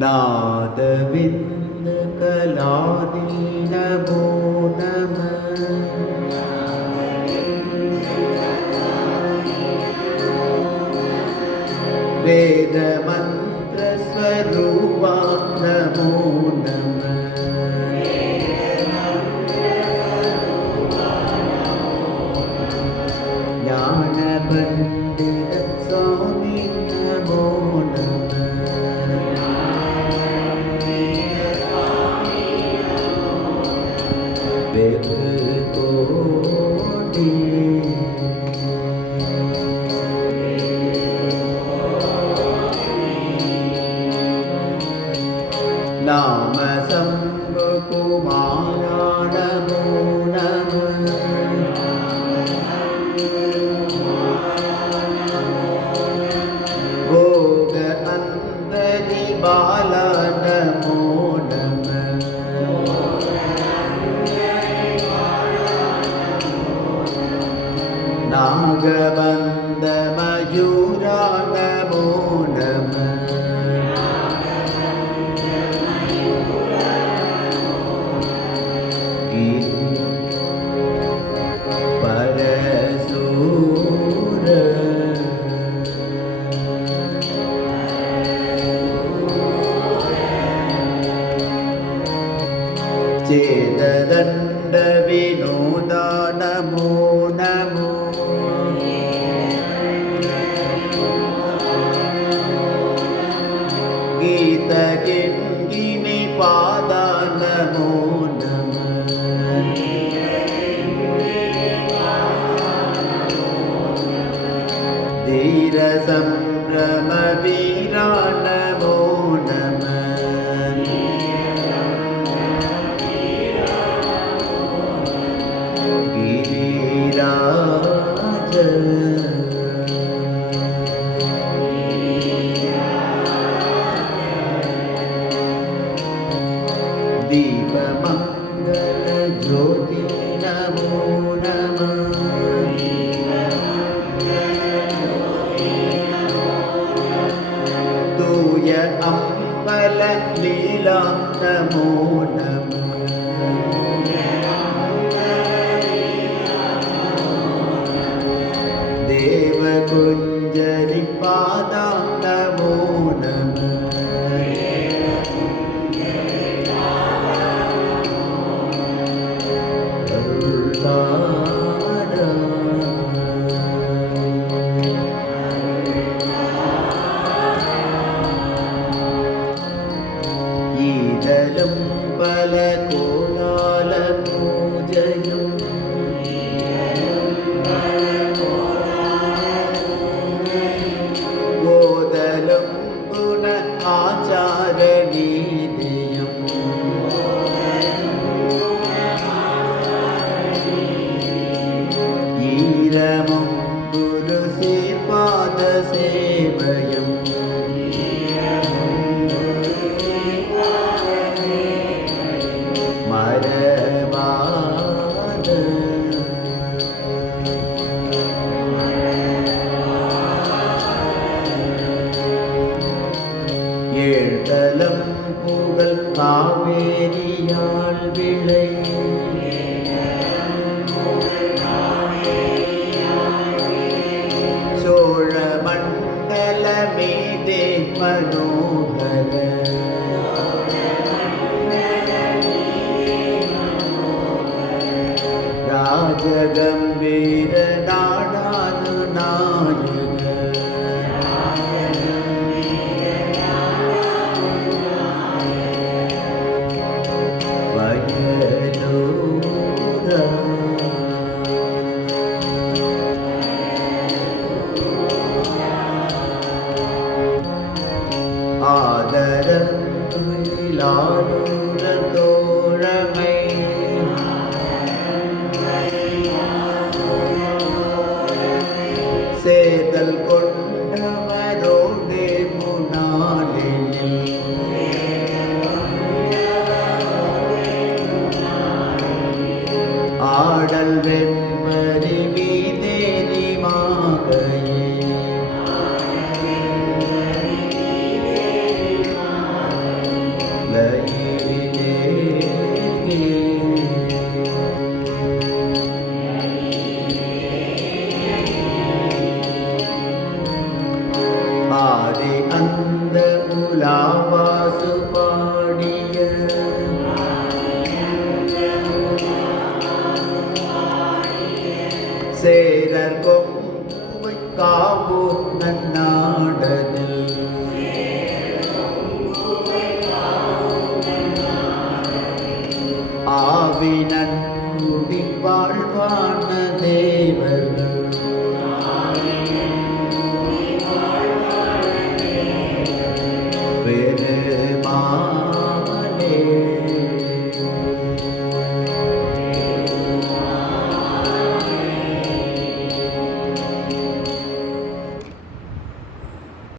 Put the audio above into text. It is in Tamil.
नादविन्द कलादीनमो नमः। वेदमन्त्रस्वरूपा नमो नमः। ज्ञानपण्डित स्वामी नमो नमः। वेदकोटि नाम संकुमारा नमो नमः। भोग अंदरि बाला नमो नमः। नागबन्ध मयूरा नमो नमः। परशूर चेददण्ड विनोदा नमो नमो। गीतकिङ्गिनी पादा नमो नमः। धीर संभ्रम वीरा नमो नमः। गिरिराज दीपमंगल ज्योति नमो नमः। तूय अम्बल लीला नमो नमः। देव कुंजरि पादा नमो नमः। ईदलं बलकोलाल पूजयम् गोदलं गुण आचारणीयम् ईरमं गुरुसे पादसेवयम् मरवाद ஏழ்தலம் புகழ் காவேரியால் விளை சோழ மண்டல மீதே மனோகர ராஜகம்பீர நாடானு நாயக வயலூர ஆதர துயிலானூர தோழமை சேதல் கொண்டவரோடே முனாலில் ஆடல் வெண்பரி வீதேரி மாகையே வைக்காவோ நன்னா